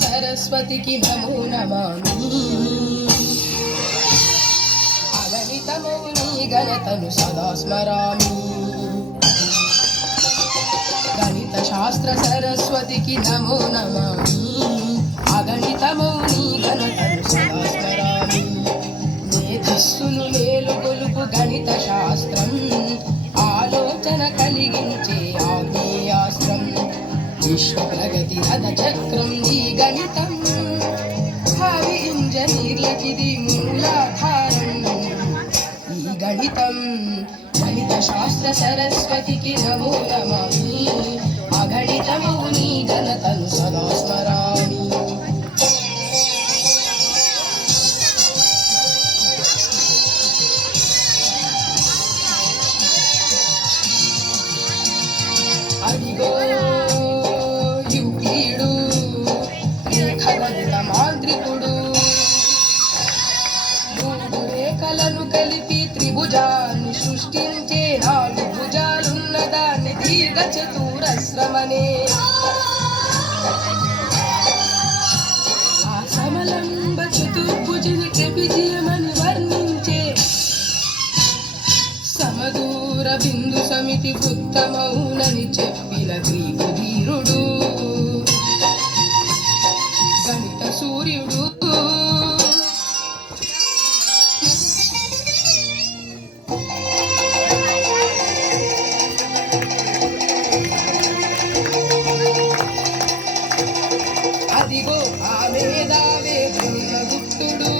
సరస్వతికి నమో నమామి అగణితమౌ నీ ఘనతను సదా స్మరామి గణిత శాస్త్ర సరస్వతికి నమో నమామి అగణితమౌ నీ ఘనతను సదా స్మరామి మేధస్సును మేలుకొలుపు గణిత శాస్త్రం ఆలోచన కలిగించే ఆగ్నేయాస్త్రం విశ్వ ప్రగతి రథ చక్రం ఈ గణితం భావి ఇంజనీర్లకిది మూలాధారం ఈ గణితం గణిత శాస్త్ర సరస్వతికి నమో నమామి అగణితమౌ నీ ఘనతను సదా స్మరామి అదిగో యూక్లిడు రేఖగణిత మాంత్రికుడు మూడు రేఖలను కలిపి త్రిభుజాన్ని సృష్టించే నాలుగు భుజాలున్న దాన్ని దీర్ఘ చతురస్రమనే ఆ సమలంబ చతుర్భుజని ట్రెపిజియమని వర్ణించే సమదూర బిందు సమితి వృత్తమౌనని చెప్పిన గ్రీకు ధీరుడు గణిత సూర్యుడు అదిగో ఆ మేధావే బ్రహ్మగుప్తుడు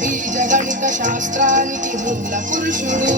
బీజగణిత శాస్త్రానికి మూల పురుషుడు